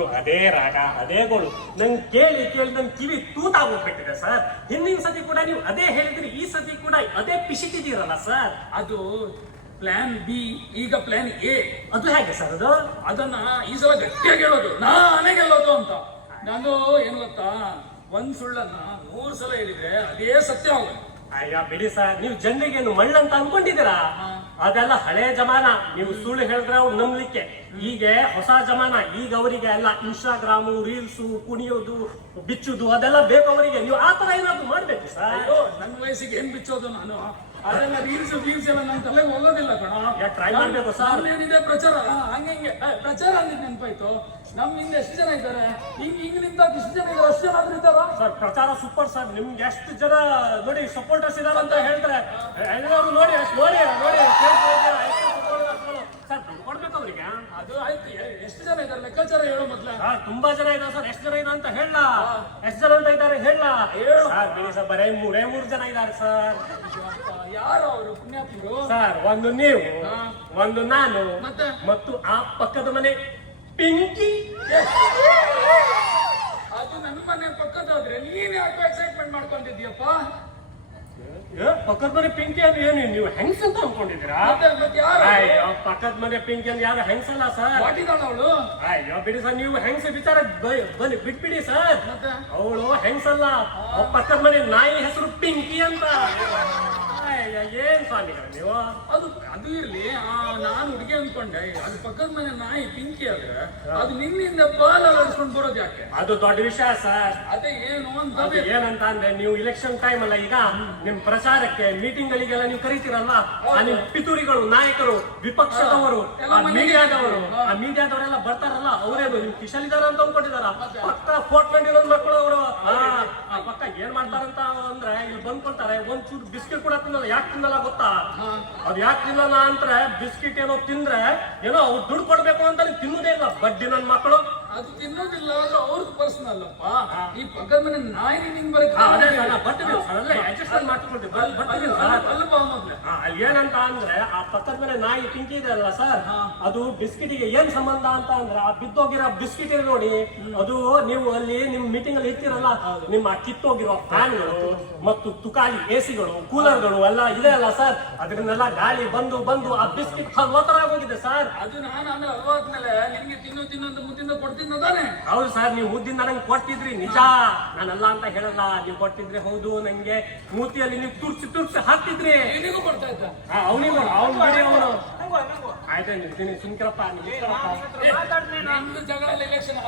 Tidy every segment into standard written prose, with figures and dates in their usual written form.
ನೋಡು ಅದೇ ರಾಗ ಅದೇ ಗೋಳು ನಂಗೆ ಕೇಳಿ ಕೇಳಿ ನನ್ ಕಿವಿ ತೂತಾಗೋಗ್ಬಿಟ್ಟಿದೆ ಸರ್. ಹಿಂದಿನ ಸತಿ ಕೂಡ ನೀವು ಅದೇ ಹೇಳಿದ್ರಿ, ಈ ಸತಿ ಕೂಡ ಅದೇ ಪಿಶಿತಿದ್ದೀರಲ್ಲ ಸರ್. ಅದು ಪ್ಲಾನ್ ಬಿ, ಈಗ ಪ್ಲಾನ್ ಎ. ಅದು ಹೇಗೆ ಸರ್? ಅದು ಅದನ್ನ ಈ ಸಲ ಗಟ್ಟಿಯಾಗಿ ಹೇಳೋದು, ನಾನೇ ಗೆಲ್ಲೋದು ಅಂತ. ನಾನು ಏನ್ ಗೊತ್ತಾ, ಒಂದ್ ಸುಳ್ಳನ್ನ 100 ಸಲ ಹೇಳಿದ್ರೆ ಅದೇ ಸತ್ಯ ಆಗೋದು. ಅಯ್ಯ ಬಿಡಿ ಸರ್, ನೀವು ಜನರಿಗೇನು ಮಳ್ಳಂತ ಅನ್ಕೊಂಡಿದ್ದೀರಾ? ಅದೆಲ್ಲ ಹಳೆ ಜಮಾನ. ನೀವು ಸುಳ್ಳು ಹೇಳಿದ್ರೆ ಅವ್ರು ನಂಬಲಿಕ್ಕೆ. ಈಗ ಹೊಸ ಜಮಾನ. ಈಗ ಅವರಿಗೆ ಎಲ್ಲ ಇನ್ಸ್ಟಾಗ್ರಾಮು, ರೀಲ್ಸು, ಕುಣಿಯೋದು, ಬಿಚ್ಚುದು ಅದೆಲ್ಲ ಬೇಕು ಅವರಿಗೆ. ನೀವು ಆ ತರ ಏನಾದ್ರು ಮಾಡ್ಬೇಕು ಸರ್. ನನ್ನ ವಯಸ್ಸಿಗೆ ಏನ್ ಬಿಚ್ಚೋದು ನಾನು? ಅದೆಲ್ಲ ರೀಲ್ಸ್ ಎಲ್ಲ ನನ್ನ ತಲೆಗೆ ಹೋಗೋದಿಲ್ಲ ಕಣ. ಟ್ರೈ ಮಾಡ್ಬೇಕು ಸರ್. ಏನಿದೆ ಪ್ರಚಾರ, ಹಂಗೆ ಪ್ರಚಾರ ಅಂದಿದ್ ನೆನಪಾಯ್ತು. ನಮ್ ಹಿಂದೆ ಎಷ್ಟು ಜನ ಇದ್ದಾರೆ, ಹಿಂಗ್ ನಿಂತಾಗ ಇಷ್ಟು ಜನ ಇದ್ದಾರೆ, ಅಷ್ಟು ಜನ ಆದ್ರೂ ಇದ್ದಾರ ಸರ್. ಪ್ರಚಾರ ಸೂಪರ್ ಸರ್. ನಿಮ್ಗೆ ಎಷ್ಟು ಜನ ನೋಡಿ ಸಪೋರ್ಟರ್ಸ್ ಇದಾರೆ ಅಂತ ಹೇಳ್ತಾರೆ. ಎಲ್ಲರೂ ನೋಡಿ ನೋಡಿ ನೋಡಿ ಸರ್, ಕೊಡ್ಬೇಕು ಅವ್ರಿಗೆ. ಅದು ಆಯ್ತು, ಎಷ್ಟು ಜನ ಇದ್ದಾರೆ ಲೆಕ್ಕಾಚಾರ ಹೇಳೋ ಮೊದ್ಲ. ತುಂಬಾ ಜನ ಇದ್ದಾರೆ ಸರ್. ಎಷ್ಟು ಜನ ಇದೆ ಅಂತ ಹೇಳ, ಎಷ್ಟು ಜನ ಅಂತ ಇದ್ದಾರೆ ಹೇಳ. ಸರ್ ಬಿಡಿ ಸರ್, ಬರೀ 3 ಜನ ಇದ್ದಾರೆ ಸರ್. ಯಾರು ಅವರು ಪುಣ್ಯಾತ್ಮರು? ಸರ್, ಒಂದು ನೀವು, ಒಂದು ನಾನು, ಮತ್ತು ಆ ಪಕ್ಕದ ಮನೆ ಪಿಂಕಿ. ಅದು ನನ್ನ ಮನೆ ಪಕ್ಕದಾದ್ರೆ ನೀನ್ ಯಾಕೆ ಎಕ್ಸೈಟ್ಮೆಂಟ್ ಮಾಡ್ಕೊಂಡಿದ್ಯಪ್ಪ? ಪಕ್ಕದ ಮನೆ ಪಿಂಕಿ ಅಂದ್ರೆ ಏನು ನೀವು ಹೆಂಗ್ಸ್ ಅಂತ ಅನ್ಕೊಂಡಿದ್ದೀರಾ? ಅಯ್ಯೋ, ಪಕ್ಕದ ಮನೆ ಪಿಂಕಿ ಅಂದ್ರೆ ಯಾರು ಹೆಂಗ್ಸಲ್ಲ ಸರ್. ಅವಳು ಅಯ್ಯೋ ಬಿಡಿ ಸರ್, ನೀವು ಹೆಂಗ್ಸ ವಿಚಾರ ಬನ್ನಿ ಬಿಟ್ಬಿಡಿ ಸರ್. ಅವಳು ಹೆಂಗ್ಸಲ್ಲ, ಪಕ್ಕದ ಮನೆ ನಾಯಿ ಹೆಸರು ಪಿಂಕಿ ಅಂತ. ಏನ್ ಸ್ವಾಮಿಗಳ ನೀವು? ಅದು ಇರ್ಲಿ, ನಾನು ಹುಡುಗಿ ಅನ್ಕೊಂಡೆ. ಅದು ಪಕ್ಕದ ಮನೆ ನಾಯಿ ಪಿಂಕಿ ಆದ್ರೆ ಅದು ನಿನ್ನಿಂದ ಬಾಲ ಅಳಿಸ್ಕೊಂಡು ಬರೋದು ಯಾಕೆ? ಅದು ದೊಡ್ಡ ವಿಷಯ ಸರ್. ಅದೇ ಏನು ಅಂತ. ಏನಂತ ಅಂದ್ರೆ, ನೀವು ಇಲೆಕ್ಷನ್ ಟೈಮ್ ಅಲ್ಲ ಈಗ, ನಿಮ್ ಪ್ರಚಾರಕ್ಕೆ ಮೀಟಿಂಗ್ ಗಳಿಗೆಲ್ಲ ನೀವು ಕರೀತೀರಲ್ಲ, ನಿಮ್ ಪಿತೂರಿಗಳು, ನಾಯಕರು, ವಿಪಕ್ಷದವರು, ಮೀಡಿಯಾದವರೆಲ್ಲ ಬರ್ತಾರಲ್ಲ, ಅವರೇನು ನಿಮ್ ಕಿಶಲಿದಾರ ಅಂತ ಅನ್ಕೊಂಡಿದಾರ? ಪಕ್ಕ ಫೋಟ್ ಮಾಡಿರೋ ಮಕ್ಕಳು ಅವರು. ಪಕ್ಕ ಏನ್ ಮಾಡ್ತಾರಂತ ಅಂದ್ರೆ, ಇಲ್ಲಿ ಬಂದ್ಕೊಳ್ತಾರೆ, ಒಂದ್ ಚೂರು ಬಿಸ್ಕೆಟ್ ಕೂಡ ತಿನ್ನಲ್ಲ. ಯಾಕೆ ತಿನ್ನಲ್ಲ ಗೊತ್ತಾ? ಅದು ಯಾಕೆ ತಿನ್ನಲ್ಲ ಅಂದ್ರೆ, ಬಿಸ್ಕಿಟ್ ಏನೋ ತಿಂದ್ರೆ ಏನೋ ಅವ್ರು ದುಡ್ಡು ಕೊಡ್ಬೇಕು ಅಂತ ತಿನ್ನುದೇ ಇಲ್ಲ. ಬಡ್ಡಿ ನನ್ ಮಕ್ಕಳು. ಅದು ತಿನ್ನೋದಿಲ್ಲ ಅಂದ್ರೆ ಅವ್ರದ್ದು ಪರ್ಸನಲ್ ಅಪ್ಪ. ಈ ಪಕ್ಕದ ಮನೆ ನಾಯಿ ನಿಂಗೆ ಅಲ್ಲಿ ಏನಂತ ಅಂದ್ರೆ, ಆ ಪಕ್ಕದ ಮನೆ ನಾಯಿ ಪಿಂಕಿ ಇದೆ ಅಲ್ಲ ಸರ್, ಅದು ಬಿಸ್ಕಿಟಿಗೆ ಏನ್ ಸಂಬಂಧ ಅಂತ ಅಂದ್ರೆ, ಆ ಬಿದ್ದೋಗಿರೋ ಬಿಸ್ಕಿಟ್ ಇದೆ ನೋಡಿ, ಅದು ನೀವು ಅಲ್ಲಿ ನಿಮ್ ಮೀಟಿಂಗ್ ಅಲ್ಲಿ ಇರ್ತೀರಲ್ಲ, ನಿಮ್ಮ ಕಿತ್ತೋಗಿರೋ ಫ್ಯಾನ್ಗಳು ಮತ್ತು ತುಕಾಲಿ ಎಸಿಗಳು, ಕೂಲರ್ಗಳು ಎಲ್ಲ ಇದೆ ಅಲ್ಲ ಸರ್, ಅದರಿಂದೆಲ್ಲ ಗಾಳಿ ಬಂದು ಬಂದು ಆ ಬಿಸ್ಕಿಟ್ ಹಲ್ವತರ ಆಗೋಗಿದೆ ಸರ್. ಅದು ನಾನು ಆಮೇಲೆ ಅಲ್ವಾದ್ಮೇಲೆ ನಿಮ್ಗೆ ತಿನ್ನೋಂತ ಮುದ್ದಿಂದ ಕೊಡ್ತೀನಿ ತಾನೆ? ಹೌದು ಸರ್, ನೀವು ಮುದ್ದಿಂದ ನಂಗೆ ಕೊಡ್ತಿದ್ರಿ ನಿಜ, ನಾನಲ್ಲ ಅಂತ ಹೇಳಲ್ಲ. ನೀವು ಕೊಟ್ಟಿದ್ರಿ ಹೌದು. ನಂಗೆ ಮೂತಿಯಲ್ಲಿ ನೀವು ತುರ್ಸಿ ಹಾಕ್ತಿದ್ರಿ. ಕೊಡ್ತಾ ಇದ್ದ ಅವನಿಗೆ ಅವನು ಆಯ್ತು. ನೀವು ಸುಮ್ಕಿರಪ್ಪ. ಜಗಳ ಎಲೆಕ್ಷನ್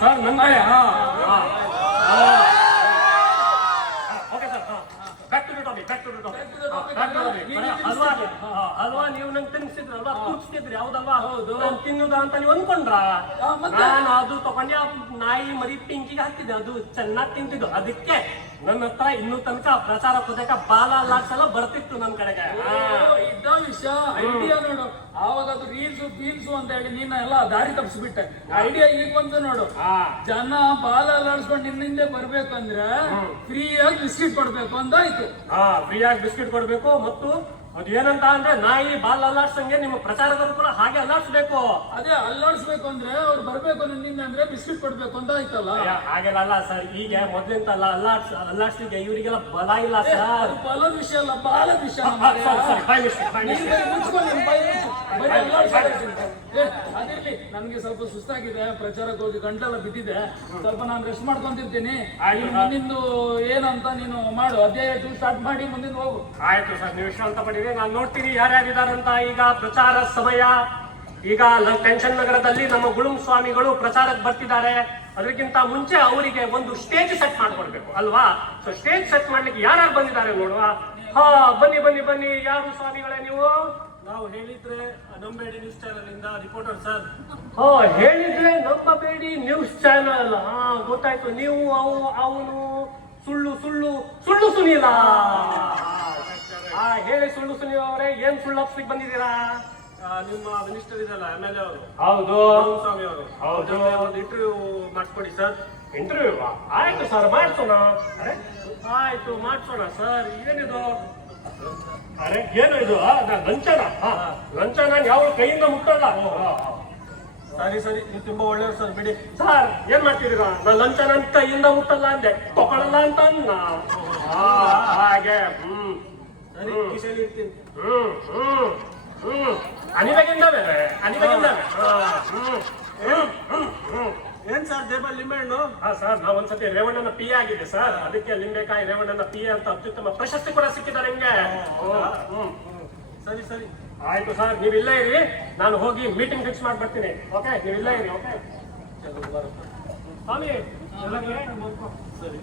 ಸರ್ ನನ್ನ ಓಕೆ ಸರ್. ಅಲ್ವಾ ನೀವು ನಂಗೆ ತಿನ್ಸಿದ್ರಲ್ವಾ, ತುರ್ಸ್ತಿದ್ರಿ ಯಾವ್ದಲ್ವಾ? ನಾನು ತಿನ್ನುದ ಅಂತ ನೀವು ಅನ್ಕೊಂಡ್ರ? ನಾನು ಅದು ತಗೊಂಡೆ ನಾಯಿ ಮರಿ ಪಿಂಕಿಗೆ ಹಾಕ್ತಿದ್ದೆ, ಅದು ಚೆನ್ನಾಗಿ ತಿಂತಿದ್ದು. ಅದಕ್ಕೆ ನನ್ನ ಹತ್ರ ಇನ್ನೂ ತನಕ ಪ್ರಚಾರ ಕೊದಕ ಬಾಲ ಲಾಟ್ಸ್ ಬರ್ತಿತ್ತು ನನ್ನ ಕಡೆಗೆ. ಇದ್ದ ವಿಷಯ ಐಡಿಯಾ ನೋಡು. ಆವಾಗ ಅದು ರೀಲ್ಸು ಬೀಲ್ಸು ಅಂತ ಹೇಳಿ ನೀನ ಎಲ್ಲ ದಾರಿ ತಪ್ಪಿಸ್ಬಿಟ್ಟೆ. ಐಡಿಯಾ ಈಗ ಬಂದು ನೋಡು. ಜನ ಬಾಲ ಲಾಡ್ಸ್ಕೊಂಡು ನಿನ್ನಿಂದೆ ಬರ್ಬೇಕಂದ್ರೆ ಫ್ರೀಯಾಗಿ ಬಿಸ್ಕಿಟ್ ಕೊಡ್ಬೇಕು ಅಂತ ಆಯ್ತು. ಫ್ರೀಯಾಗಿ ಬಿಸ್ಕಿಟ್ ಕೊಡ್ಬೇಕು. ಮತ್ತು ಅದು ಏನಂತ ಅಂದ್ರೆ, ನಾಯಿ ಬಾಲ್ ಅಲ್ಲಾಡ್ಸಂಗೆ ನಿಮ್ಮ ಪ್ರಚಾರದವರು ಕೂಡ ಹಾಗೆ ಅಲ್ಲಾಡ್ಸ್ಬೇಕು. ಅದೇ ಅಲ್ಲಾಡ್ಸ್ಬೇಕು ಅಂದ್ರೆ ಅವ್ರು ಬರ್ಬೇಕು ನಿನ್ನಿಂದ ಅಂದ್ರೆ ಬಿಸ್ಕಿಟ್ ಕೊಡ್ಬೇಕು ಅಂತ ಆಯ್ತಲ್ಲ. ಹಾಗೆಲ್ಲ ಸರ್, ಈಗ ಮೊದ್ಲಿಂತ ಅಲ್ಲಾಡ್ಸ್ಲಿಕ್ಕೆ ಇವರಿಗೆಲ್ಲ ಬಲ ಇಲ್ಲ ಸರ್. ಬಲದ ವಿಷಯ ಅಲ್ಲ, ಬಾಲದ ವಿಷಯ. ಅದಿರ್ಲಿ, ನನ್ಗೆ ಸ್ವಲ್ಪ ಸುಸ್ತಾಗಿದೆ, ಪ್ರಚಾರಕ್ಕೆ ಹೋಗಿ ಗಂಟೆಲ್ಲ ಬಿದ್ದಿದೆ. ಸ್ವಲ್ಪ ನಾನು ರೆಸ್ಟ್ ಮಾಡ್ಕೊಂತಿರ್ತೀನಿ. ಮುಂದಿಂದು ಏನಂತ ನೀನು ಮಾಡು, ಅಧ್ಯಾಯ 2 ಸ್ಟಾರ್ಟ್ ಮಾಡಿ ಮುಂದಿನ ಹೋಗು. ಆಯ್ತು ಸರ್, ನೀವು ವಿಶ್ರಾಂತ ಪಡಿರಿ. ನಾನು ನೋಡ್ತೀನಿ ಯಾರ್ಯಾರಿದಾರಂತ. ಈಗ ಪ್ರಚಾರ ಸಮಯ. ಈಗ ಟೆನ್ಷನ್ ನಗರದಲ್ಲಿ ನಮ್ಮ ಗುಳುಂ ಸ್ವಾಮಿಗಳು ಪ್ರಚಾರಕ್ಕೆ ಬರ್ತಿದ್ದಾರೆ. ಅದಕ್ಕಿಂತ ಮುಂಚೆ ಅವರಿಗೆ ಒಂದು ಸ್ಟೇಜ್ ಸೆಟ್ ಮಾಡ್ಕೊಡ್ಬೇಕು ಅಲ್ವಾ? ಸೊ ಸ್ಟೇಜ್ ಸೆಟ್ ಮಾಡ್ಲಿಕ್ಕೆ ಯಾರು ಬಂದಿದ್ದಾರೆ ನೋಡುವ. ಬನ್ನಿ ಬನ್ನಿ ಬನ್ನಿ. ಯಾರು ಸ್ವಾಮಿಗಳೇ ನೀವು? ನಾವು ಹೇಳಿದ್ರೆ ನಂಬೇಡಿ ನ್ಯೂಸ್ ಚಾನೆಲ್ ಇಂದ ರಿಪೋರ್ಟರ್ ಸರ್. ಹೇಳಿದ್ರೆ ನಂಬಬೇಡಿ ನ್ಯೂಸ್ ಚಾನೆಲ್. ಗೊತ್ತಾಯ್ತು. ನೀವು ಅವನು ಸುಳ್ಳು ಸುಳ್ಳು ಸುಳ್ಳು ಸುನೀಲ. ಹೇಳಿ ಸುಳ್ಳು ಸುನೀಲ್ ಅವರೇ, ಏನ್ ಸುಳ್ಳು ಹಬ್ಸ್ಲಿಕ್ಕೆ ಬಂದಿದ್ದೀರಾ? ನಿಮ್ಮ ಮಿನಿಸ್ಟರ್ ಇದಲ್ಲ, MLA ಅವರು. ಹೌದು, ಸ್ವಾಮಿ ಅವರು. ಹೌದು. ಒಂದು ಇಂಟರ್ವ್ಯೂ ಮಾಡಿಸ್ಕೊಡಿ ಸರ್. ಇಂಟರ್ವ್ಯೂ? ಆಯ್ತು ಸರ್, ಮಾಡ್ಸೋಣ. ಆಯ್ತು ಮಾಡ್ಸೋಣ ಸರ್. ಏನಿದು? ಏನು ಇದು? ಲಂಚನ? ಲಂಚ ನಾನು ಯಾವ ಕೈಯಿಂದ ಮುಟ್ಟಲ್ಲ. ಸರಿ ಸರಿ ನೀವು ತುಂಬಾ ಒಳ್ಳೆಯವರು ಸರ್ ಬಿಡಿ. ಸರ್ ಏನ್ ಮಾಡ್ತಿದ್ದೀರಾ? ನಾನು ಲಂಚನ ಕೈಯಿಂದ ಮುಟ್ಟಲ್ಲ ಅಂದೆ, ತಗೊಳ್ಳಲ್ಲ ಅಂತ ಅನ್ನ. ಹಾಗೆ ಸರಿ ಕಿಶೆಯಲ್ಲಿ ಇರ್ತೀನಿ. ಅನಿವಾಗಿಂದ ಬೇರೆ ಏನ್ ಸರ್ ಜೇಬಲ್ ಲಿಂಬೆಹಣ್ಣು? ಸರ್ ನಾವು ಒಂದ್ಸತಿ ರೇವಣ್ಣನ ಪಿ ಆಗಿದೆ ಸರ್, ಅದಕ್ಕೆ ಲಿಂಬೆಕಾಯಿ ರೇವಣ್ಣನ ಪಿ ಅಂತ ಅತ್ಯುತ್ತಮ ಪ್ರಶಸ್ತಿ ಕೂಡ ಸಿಕ್ಕಿದ್ದಾರೆ ನಿಮ್ಗೆ. ಸರಿ ಸರಿ ಆಯ್ತು ಸರ್, ನೀವು ಇಲ್ಲೇ ಇರಿ, ನಾನು ಹೋಗಿ ಮೀಟಿಂಗ್ ಫಿಕ್ಸ್ ಮಾಡಿ ಬರ್ತೀನಿ. ಓಕೆ, ನೀವು ಇಲ್ಲೇ ಇರಿ. ಓಕೆ ಸ್ವಾಮಿ ಸರಿ.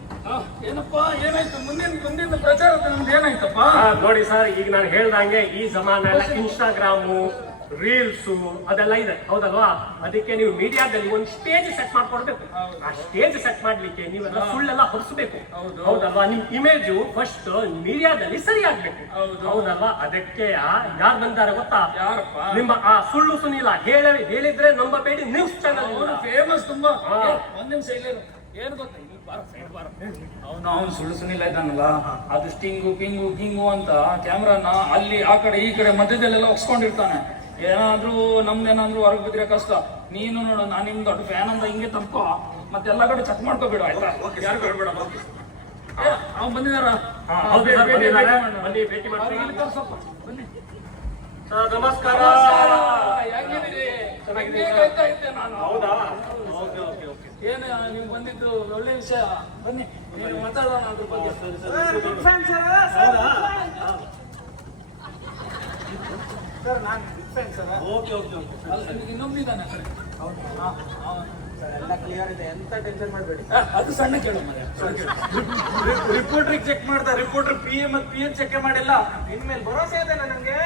ಏನಪ್ಪಾ ಏನಾಯ್ತು? ಮುಂದಿನ ಪ್ರಚಾರ ಏನಾಯ್ತಪ್ಪ? ನೋಡಿ ಸರ್, ಈಗ ನಾನು ಹೇಳ್ದಂಗೆ ಈ ಜಮಾನ ಎಲ್ಲ ಇನ್ಸ್ಟಾಗ್ರಾಮು, ರೀಲ್ಸ್ ಅದೆಲ್ಲ ಇದೆ, ಹೌದಲ್ವಾ? ಅದಕ್ಕೆ ನೀವು ಮೀಡಿಯಾದಲ್ಲಿ ಒಂದು ಸ್ಟೇಜ್ ಸೆಟ್ ಮಾಡ್ಕೊಡ್ಬೇಕು. ಆ ಸ್ಟೇಜ್ ಸೆಟ್ ಮಾಡ್ಲಿಕ್ಕೆ ನೀವೆಲ್ಲ ಸುಳ್ಳೆಲ್ಲ ಹೊರಿಸಬೇಕು, ಹೌದಲ್ವಾ? ನಿಮ್ ಇಮೇಜ್ ಫಸ್ಟ್ ಮೀಡಿಯಾದಲ್ಲಿ ಸರಿ ಆಗ್ಬೇಕು, ಹೌದಲ್ವಾ? ಅದಕ್ಕೆ ಯಾರು ಬಂದಾರೆ ಗೊತ್ತಾ? ಯಾರಪ್ಪ? ನಿಮ್ಮ ಆ ಸುಳ್ಳು ಸುನೀಲ ಹೇಳಿದ್ರೆ ನಂಬಬೇಡಿ ನ್ಯೂಸ್ ಚಾನಲ್ ಫೇಮಸ್ ತುಂಬಾ. ಒಂದ್ ನಿಮಿಷ ಇಲ್ಲ, ಏನ್ ಗೊತ್ತಾ? ಅವನು ಸುಳ್ಳು ಸುನಿಲ್ಲ ಇದ್ದಾನಲ್ಲ, ಅದು ಸ್ಟಿಂಗು ಕಿಂಗು ಅಂತ ಕ್ಯಾಮ್ರಾನ ಅಲ್ಲಿ ಆ ಕಡೆ ಈ ಕಡೆ ಮಧ್ಯದಲ್ಲೆಲ್ಲ ಒಪ್ಸ್ಕೊಂಡಿರ್ತಾನೆ. ಏನಾದ್ರೂ ನಮ್ದೇನಾದ್ರೂ ಹೊರಗೆ ಬಿದ್ರೆ ಕಷ್ಟ. ನೀನು ನೋಡು, ನಾನು ನಿಮ್ ದೊಡ್ಡ ಫ್ಯಾನ್ ಅಂತ ಹಿಂಗೆ ತಪ್ಕೋ, ಮತ್ತೆ ಎಲ್ಲಾ ಕಡೆ ಚೆಕ್ ಮಾಡ್ಕೋಬೇಡ, ಆಯ್ತಾ? ಯಾರು ಹೇಳ್ಬೇಡ. ಅವ್ನು ಬಂದಿದಾರ, ಭೇಟಿ ಮಾಡ್ತೀನಿ. ಬನ್ನಿ. ಸರ್ ನಮಸ್ಕಾರ. ಹೇಗಿದ್ದೀರಿ? ನಾನು. ಹೌದಾ? Okay okay okay. ಏನು ನೀವು ಬಂದಿದ್ದು ಒಳ್ಳೆ ವಿಷಯ. ಬನ್ನಿ ಮಾತಾಡೋಣ ಅದ್ರ ಬಗ್ಗೆ. ಸರ್ ನಾನು big fan sir. Okay okay okay. ಇನ್ನೊಬ್ಬಿದ್ದಾನೆ ಸರ್. ಎಲ್ಲ ಕ್ಲಿಯರ್ ಇದೆ, ಎಂತ ಟೆನ್ಷನ್ ಮಾಡಬೇಡಿ. ಅದು ಸಣ್ಣ ಕೇಳು ಮನೆ. ರಿಪೋರ್ಟ್ರಿಗೆ ಚೆಕ್ ಮಾಡ್ದ, ರಿಪೋರ್ಟರ್ PM ಮತ್ತು PN ಚೆಕ್ ಮಾಡಿಲ್ಲ. ಇನ್ಮೇಲೆ ಭರವಸೆ ಇದೆ ನನಗೆ.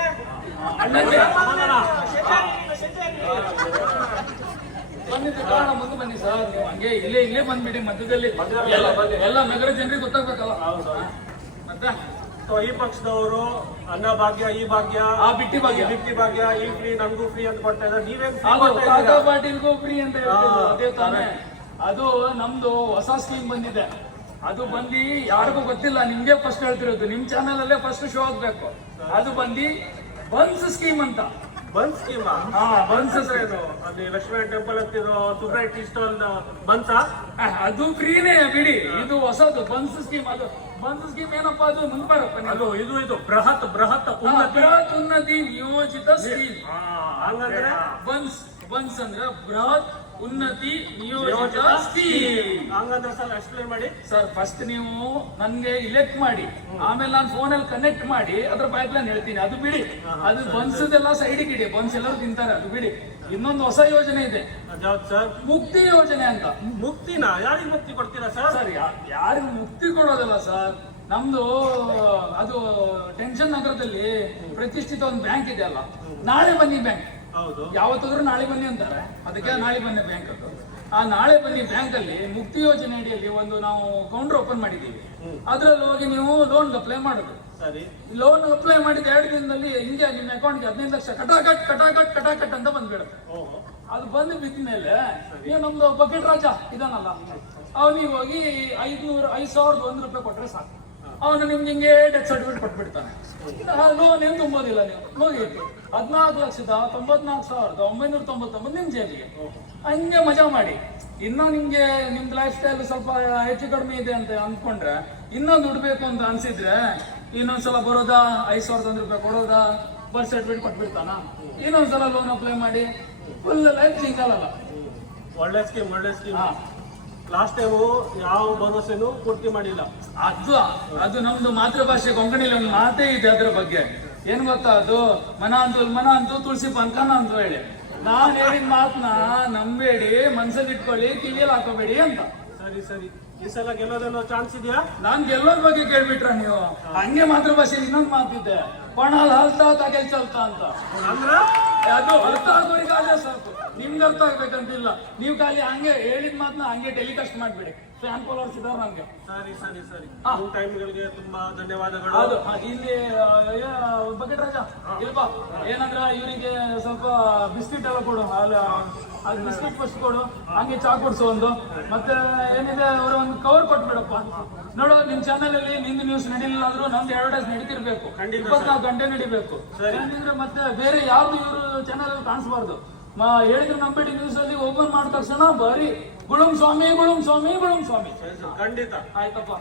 ಬಂದಿದ್ದು ಕಾರಣ ಮುಂದೆ ಬನ್ನಿ ಸರ್. ನೀವು ಹಂಗೆ ಇಲ್ಲೇ ಬಂದ್ಬಿಡಿ ಮಧ್ಯದಲ್ಲಿ. ಎಲ್ಲ ನಗರ ಜನರಿಗೆ ಗೊತ್ತಾಗ್ಬೇಕಲ್ಲ. ಮತ್ತೆ ಈ ಪಕ್ಷದವರು ಅನ್ನಭಾಗ್ಯ, ಈ ಭಾಗ್ಯ, ಬಿಟ್ಟಿ ಭಾಗ್ಯ, ಈ ಫ್ರೀ, ನನ್ಗೂ ಫ್ರೀ ಅಂತ ಕೊಡ್ತಾ ಇದ್ದಾರೆ. ನೀವೇನ್ ಕಾಕಾ ಪಾಟೀಲ್ಗೂ ಫ್ರೀ ಅಂತ ಹೇಳ್ತಿದ್ರು, ಅದೇ ತಾನೇ? ಅದು ನಮ್ದು ಹೊಸ ಸ್ಕೀಮ್ ಬಂದಿದೆ. ಅದು ಬಂದು ಯಾರಿಗೂ ಗೊತ್ತಿಲ್ಲ, ನಿಮ್ಗೆ ಫಸ್ಟ್ ಹೇಳ್ತಿರೋದು. ನಿಮ್ ಚಾನೆಲ್ ಅಲ್ಲೇ ಫಸ್ಟ್ ಶೋ ಆಗ್ಬೇಕು. ಅದು ಬಂದು ಬನ್ಸ್ ಸ್ಕೀಮ್ ಅಂತ. Buns scheme? ಬನ್ಸ್ ಏನು? ಅದು ಲಕ್ಷ್ಮೀ ಟೆಂಪಲ್ ಹತ್ತಿರೋ ಸುಬ್ರೈಟ್ ಟೀ ಸ್ಟಾಲ್ ಬನ್ಸ? ಅದು ಫ್ರೀನೇ ಬಿಡಿ. ಇದು ಹೊಸದು ಬನ್ಸ್ ಸ್ಕೀಮ್. ಅದು ಬನ್ಸ್ ಸ್ಕೀಮ್ ಏನಪ್ಪಾ? ಅದು ಮುಂಬರಪ್ಪ. ಅದು ಇದು ಬೃಹತ್ ಉನ್ನತಿ ನಿಯೋಜಿತ ಸ್ಕೀಮ್. ಹಂಗಂದ್ರೆ ಬನ್ಸ್ ಅಂದ್ರೆ ಬೃಹತ್ ಉನ್ನತಿ ನಿಯೋಜಿತ ಸ್ಕೀಮ್. ಹಂಗಂದ್ರೆ ಸರ್ ಎಕ್ಸ್ಪ್ಲೈನ್ ಮಾಡಿ ಸರ್. ಫಸ್ಟ್ ನೀವು ನನ್ಗೆ ಇಲೆಕ್ಟ್ ಮಾಡಿ, ಆಮೇಲೆ ನಾನು ಫೋನಲ್ಲಿ ಕನೆಕ್ಟ್ ಮಾಡಿ ಅದ್ರ ಪೈಪ್ಲೈನ್ ಹೇಳ್ತೀನಿ. ಅದು ಬಿಡಿ. ಅದು ಬನ್ಸದೆಲ್ಲ ಸೈಡಿಗೆ ಇಡಿ, ಬನ್ಸ್ ಎಲ್ಲರೂ ತಿಂತಾರೆ, ಅದು ಬಿಡಿ. ಇನ್ನೊಂದು ಹೊಸ ಯೋಜನೆ ಇದೆ, ಯಾವ್ದು ಸರ್? ಮುಕ್ತಿ ಯೋಜನೆ ಅಂತ. ಮುಕ್ತಿನ? ಯಾರಿಗೆ ಮುಕ್ತಿ ಕೊಡ್ತೀರಾ ಸರ್? ಸರ್ ಯಾರಿಗೂ ಮುಕ್ತಿ ಕೊಡೋದಿಲ್ಲ ಸರ್. ನಮ್ದು ಅದು ಟೆನ್ಷನ್ ನಗರದಲ್ಲಿ ಪ್ರತಿಷ್ಠಿತ ಒಂದು ಬ್ಯಾಂಕ್ ಇದೆ ಅಲ್ಲ, ನಾಳೆ ಬನ್ನಿ ಬ್ಯಾಂಕ್. ಹೌದು. ಯಾವತ್ತಾದ್ರೂ ನಾಳೆ ಬನ್ನಿ ಅಂತಾರೆ, ಅದಕ್ಕೆ ನಾಳೆ ಬನ್ನಿ ಬ್ಯಾಂಕ್ ಅದು. ಆ ನಾಳೆ ಬನ್ನಿ ಬ್ಯಾಂಕ್ ಅಲ್ಲಿ ಮುಕ್ತಿ ಯೋಜನೆ ಅಡಿಯಲ್ಲಿ ಒಂದು ನಾವು ಕೌಂಟರ್ ಓಪನ್ ಮಾಡಿದ್ದೀವಿ. ಅದ್ರಲ್ಲಿ ಹೋಗಿ ನೀವು ಲೋನ್ ಅಪ್ಲೈ ಮಾಡೋದು. ಸರಿ. ಲೋನ್ ಅಪ್ಲೈ ಮಾಡಿದ 2 ದಿನದಲ್ಲಿ ಹಿಂಗೆ ನಿಮ್ಮ ಅಕೌಂಟ್ಗೆ 15 ಲಕ್ಷ ಕಟಾಕಟ್ ಅಂತ ಬಂದ್ಬಿಡುತ್ತೆ. ಅದು ಬಂದು ಬಿದ್ದ ಮೇಲೆ ನೀವು ನಮ್ದು ಬಕೆಟ್ ರಾಜ ಇದಾನಲ್ಲ, ಅವನಿಗೆ ಹೋಗಿ 5,001 ರೂಪಾಯಿ ಕೊಟ್ರೆ ಸಾಕು. ಅವನು ನಿಮ್ಗೆ ಹಿಂಗೆ ಡೆತ್ ಸರ್ಟಿಫಿಕೇಟ್ ಕೊಟ್ಬಿಡ್ತಾನೆ. ಲೋನ್ ಏನು ತುಂಬೋದಿಲ್ಲ ನೀವು. ಮುಗಿಯಿತು. 14,94,999 ನಿಮ್ ಜೇಬಿಗೆ. ಹಂಗೆ ಮಜಾ ಮಾಡಿ. ಇನ್ನೂ ನಿಮ್ಗೆ ನಿಮ್ದು ಲೈಫ್ ಸ್ಟೈಲ್ ಸ್ವಲ್ಪ ಹೆಚ್ಚು ಕಡಿಮೆ ಇದೆ ಅಂತ ಅಂದ್ಕೊಂಡ್ರೆ, ಇನ್ನೂ ದುಡ್ಬೇಕು ಅಂತ ಅನ್ಸಿದ್ರೆ ಇನ್ನೊಂದ್ಸಲ ಬರೋದಾ, 5,001 ರೂಪಾಯಿ ಕೊಡೋದಾ, ಬರ್ತ್ ಸರ್ಟಿಫಿಕೇಟ್ ಕೊಟ್ಬಿಡ್ತಾನ. ಇನ್ನೊಂದ್ಸಲ ಲೋನ್ ಅಪ್ಲೈ ಮಾಡಿ ಫುಲ್ ಲೈಫ್ ಚೇಂಜ್ ಆಗಲ್ಲ. ಒಳ್ಳೆ ಸ್ಕೀಮ್, ಒಳ್ಳೆ ಸ್ಕೀಮ್. ಲಾಸ್ಟ್ ಟೈಮು ಯಾವ ಭರವಸೆನೂ ಪೂರ್ತಿ ಮಾಡಿಲ್ಲ. ಅದು ನಮ್ದು ಮಾತೃಭಾಷೆ ಕೊಂಕಣಿಲಿ ಒಂದು ಮಾತೇ ಇದೆ ಅದ್ರ ಬಗ್ಗೆ. ಏನ್ ಗೊತ್ತಾ? ಅದು ಮನ ಅಂತೂ ತುಳಸಿ ಪಂಕನ ಅಂತ ಹೇಳಿ. ನಾನ್ ಹೇಳಿದ ಮಾತನ್ನ ನಂಬೇಡಿ, ಮನ್ಸಲ್ಲಿ ಇಟ್ಕೊಳ್ಳಿ, ಕಿವಿಯಲ್ಲಿ ಹಾಕೋಬೇಡಿ ಅಂತ. ಸರಿ ಸರಿ. ಈ ಸಲ ಗೆಲ್ಲೋದೇನೋ ಚಾನ್ಸ್ ಇದೆಯಾ? ನಾನ್ ಗೆಲ್ಲೋದ್ ಬಗ್ಗೆ ಕೇಳ್ಬಿಟ್ರ ನೀವು? ಹಂಗೆ ಮಾತೃಭಾಷೆಯಲ್ಲಿ ಇನ್ನೊಂದು ಮಾತಿದೆ, ಪಣಲ್ ಹಲ್ತಾ ತಗೆಲ್ ಚಲ್ತಾ ಅಂತ. ಅಂದ್ರ ಅದು ಅರ್ಥ ಆಗೋರಿಗಾದ್ರೆ ಸಾಕು, ನಿಮ್ಗೆ ಅರ್ಥ ಆಗ್ಬೇಕಂತಿಲ್ಲ. ನೀವು ಖಾಲಿ ಹಂಗೆ ಹೇಳಿದ ಮಾತನ್ನ ಹಂಗೆ ಟೆಲಿಕಾಸ್ಟ್ ಮಾಡ್ಬಿಡಿ. ಫ್ಯಾನ್ ಫಾಲೋವರ್ಸ್ ಇದಾರೆ ನಮ್ಗೆ. ಸರಿ ಸರಿ ಸರಿ. ಟೈಮ್ಗಳಿಗೆ ತುಂಬಾ ಧನ್ಯವಾದಗಳು. ಅದು ಇಲ್ಲಿ ಬಕೆಟ್ ರಾಜ ಇಲ್ವಾ? ಏನಂದ್ರೆ ಇವರಿಗೆ ಸ್ವಲ್ಪ ಬಿಸ್ಕಿಟ್ ಎಲ್ಲ ಕೊಡು. ಅದು ಬಿಸ್ಕಿಟ್ ಫಸ್ಟ್ ಕೊಡು, ಹಂಗೆ ಚಾ ಕೊಡ್ಸು ಒಂದು. ಮತ್ತೆ ಏನಿದೆ ಅವರ ಒಂದು ಕವರ್ ಕೊಟ್ಬಿಡಪ್ಪ. ನೋಡು, ನಿಮ್ ಚಾನೆಲ್ ಅಲ್ಲಿ ನಿಂದು ನ್ಯೂಸ್ ನಡೀಲಿಲ್ಲ ಆದ್ರೂ ನಮ್ದು ಅಡ್ವರ್ಟೈಸ್ ನಡೀತಿರ್ಬೇಕು. 24 ಗಂಟೆ ನಡಿಬೇಕು. ಯಾಕಂದ್ರೆ ಮತ್ತೆ ಬೇರೆ ಯಾವ್ದು ಇವರು ಚಾನೆಲ್ ಅಲ್ಲಿ ಕಾಣಿಸಬಾರ್ದು. ಹೇಳಿದ್ರು ನಂಬೇಡಿ ನ್ಯೂಸ್ ಅಲ್ಲಿ ಓಪನ್ ಮಾಡಿದ ತಕ್ಷಣ ಬರೀ ಗುಳುಂ ಸ್ವಾಮಿ ಗುಳುಂ ಸ್ವಾಮಿ ಗುಳುಂ ಸ್ವಾಮಿ. ಖಂಡಿತ. ಆಯ್ತಪ್ಪ,